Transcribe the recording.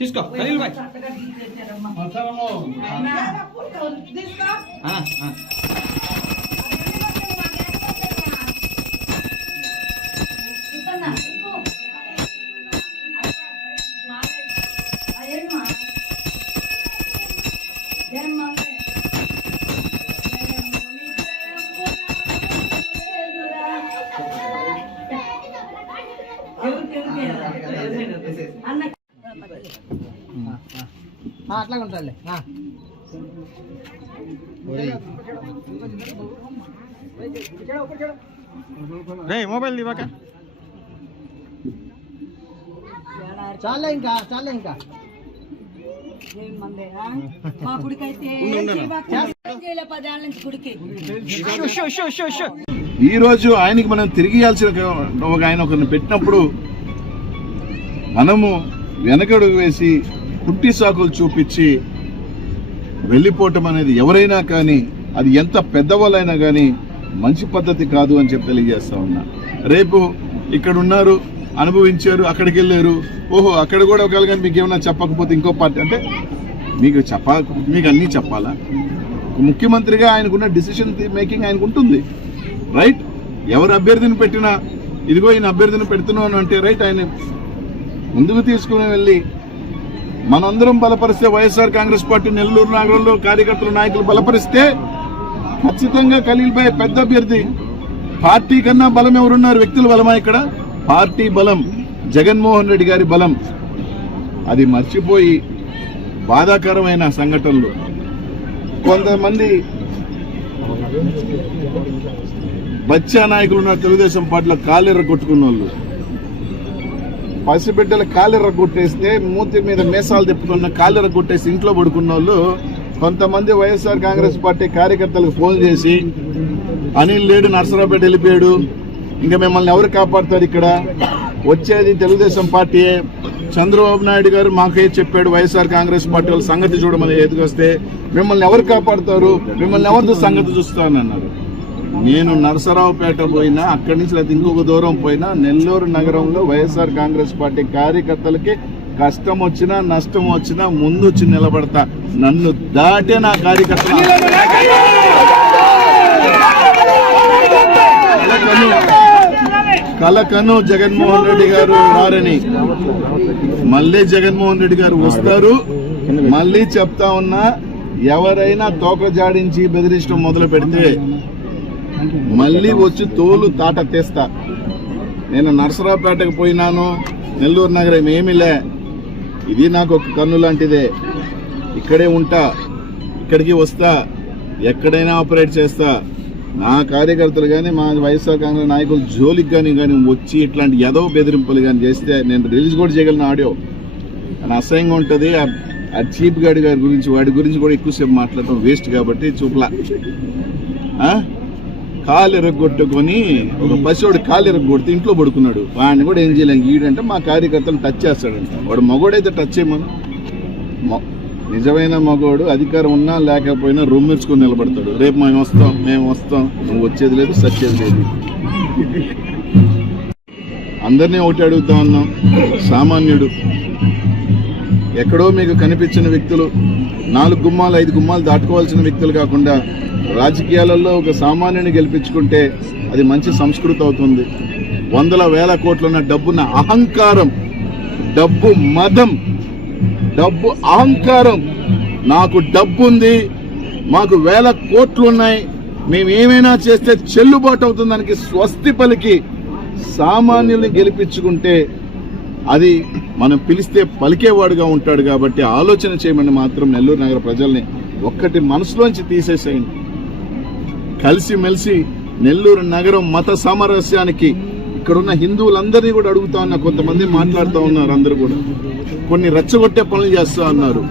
తీసుకో ఖలీల్ భాయ్ అట్లా ఉంటాలే మొబైల్ దివాక చాలా ఇంకా మా గుడికైతే ఈ రోజు ఆయనకి మనం తిరిగి ఇవ్వాల్సిన ఒక ఆయన ఒకరిని పెట్టినప్పుడు మనము వెనకడుగు వేసి పుట్టి సాకులు చూపించి వెళ్ళిపోవటం అనేది ఎవరైనా కానీ అది ఎంత పెద్దవాళ్ళైనా కానీ మంచి పద్ధతి కాదు అని చెప్పి తెలియజేస్తా ఉన్నా. రేపు ఇక్కడ ఉన్నారు, అనుభవించారు, అక్కడికి వెళ్ళారు, ఓహో అక్కడ కూడా ఒకవేళ మీకు ఏమైనా చెప్పకపోతే ఇంకో పార్టీ అంటే మీకు అన్నీ చెప్పాలా? ముఖ్యమంత్రిగా ఆయనకున్న డిసిషన్ మేకింగ్ ఆయనకు ఉంటుంది, రైట్? ఎవరు అభ్యర్థిని పెట్టినా ఇదిగో ఈయన అభ్యర్థిని పెడుతున్నాను అంటే రైట్, ఆయన ముందుకు తీసుకుని వెళ్ళి మనందరం బలపరిస్తే, వైఎస్ఆర్ కాంగ్రెస్ పార్టీ నెల్లూరు నగరంలో కార్యకర్తలు నాయకులు బలపరిస్తే ఖచ్చితంగా ఖలీల్ భాయ్ పెద్ద అభ్యర్థి. పార్టీ కన్నా బలం ఎవరున్నారు? వ్యక్తుల బలమా? ఇక్కడ పార్టీ బలం, జగన్మోహన్ రెడ్డి గారి బలం. అది మర్చిపోయి బాధాకరమైన సంఘటనలు కొంతమంది బచ్చా నాయకులు ఉన్నారు, తెలుగుదేశం పార్టీలో కాలెర్ర కొట్టుకున్న వాళ్ళు, పసిబిడ్డల కాలెర్ర కొట్టేస్తే మూతి మీద మేసాలు తిప్పుకున్న కాలెర్ర కొట్టేసి ఇంట్లో పడుకున్న వాళ్ళు కొంతమంది వైఎస్ఆర్ కాంగ్రెస్ పార్టీ కార్యకర్తలకు ఫోన్ చేసి అనిల్ లేడు, నర్సరావుపేట వెళ్ళిపోయాడు, ఇంకా మిమ్మల్ని ఎవరు కాపాడుతారు, ఇక్కడ వచ్చేది తెలుగుదేశం పార్టీయే, చంద్రబాబు నాయుడు గారు మాకే చెప్పాడు వైఎస్ఆర్ కాంగ్రెస్ పార్టీ వాళ్ళ సంగతి చూడమని ఎదుకొస్తే మిమ్మల్ని ఎవరు కాపాడుతారు, మిమ్మల్ని ఎవరితో సంగతి చూస్తామని అన్నారు. నేను నర్సరావుపేట పోయినా, అక్కడి నుంచి లేదా ఇంకొక దూరం పోయినా, నెల్లూరు నగరంలో వైఎస్ఆర్ కాంగ్రెస్ పార్టీ కార్యకర్తలకి కష్టం వచ్చినా నష్టం వచ్చినా ముందు వచ్చి నిలబడతా. నన్ను దాటే నా కార్యకర్తలు కలకను జగన్మోహన్ రెడ్డి గారు రారని, మళ్ళీ జగన్మోహన్ రెడ్డి గారు వస్తారు. మళ్ళీ చెప్తా ఉన్నా, ఎవరైనా తోక జాడించి బెదిరించడం మొదలు పెడితే మళ్ళీ వచ్చి తోలు తాట తీస్తా. నేను నర్సరావుపేటకు పోయినాను, నెల్లూరు నగరం ఏమిలే, ఇది నాకు ఒక కన్ను లాంటిదే, ఇక్కడే ఉంటా, ఇక్కడికి వస్తా, ఎక్కడైనా ఆపరేట్ చేస్తా. నా కార్యకర్తలు కానీ మా వైఎస్ఆర్ కాంగ్రెస్ నాయకులు జోలికి కానీ వచ్చి ఇట్లాంటి ఎదవ బెదిరింపులు కానీ చేస్తే నేను రిలీజ్ కూడా చేయగలను ఆడియో. అని అసహ్యంగా ఉంటుంది. ఆ చీప్ గాడి గారి గురించి వాడి గురించి కూడా ఎక్కువసేపు మాట్లాడటం వేస్ట్ కాబట్టి చూపలా. కాలు ఎరగొట్టుకొని ఒక పసివాడు కాలు ఎరగొడితే ఇంట్లో పడుకున్నాడు. వాడిని కూడా ఏం చేయలేం. ఈడంటే మా కార్యకర్తలు టచ్ చేస్తాడంట. వాడు మగోడైతే టచ్ చేయమను. నిజమైన మగోడు అధికారం ఉన్నా లేకపోయినా రొమ్మిర్చుకొని నిలబడతాడు. రేపు మేము వస్తాం నువ్వు వచ్చేది లేదు సచ్చేది లేదు. అందరినీ ఒకటి అడుగుతా ఉన్నాం. సామాన్యుడు ఎక్కడో మీకు కనిపించిన వ్యక్తులు 4 గుమ్మాలు 5 గుమ్మాలు దాటుకోవాల్సిన వ్యక్తులు కాకుండా రాజకీయాలలో ఒక సామాన్యుని గెలిపించుకుంటే అది మంచి సంస్కృతి అవుతుంది. 100,000 కోట్లున్న డబ్బున్న అహంకారం, డబ్బు మదం, డబ్బు అహంకారం. నాకు డబ్బు ఉంది, మాకు 1000 కోట్లు ఉన్నాయి, మేము ఏమైనా చేస్తే చెల్లుబాటు అవుతుంది దానికి స్వస్తి పలికి సామాన్యుల్ని గెలిపించుకుంటే అది మనం పిలిస్తే పలికేవాడుగా ఉంటాడు. కాబట్టి ఆలోచన చేయమని మాత్రం నెల్లూరు నగర ప్రజల్ని ఒక్కటి మనసులోంచి తీసేసేయండి. కలిసిమెలిసి నెల్లూరు నగరం మత సామరస్యానికి ఇక్కడున్న హిందువులందరినీ కూడా అడుగుతా ఉన్నా. కొంతమంది మాట్లాడుతూ ఉన్నారు. అందరూ కూడా కొన్ని రెచ్చగొట్టే పనులు చేస్తా ఉన్నారు.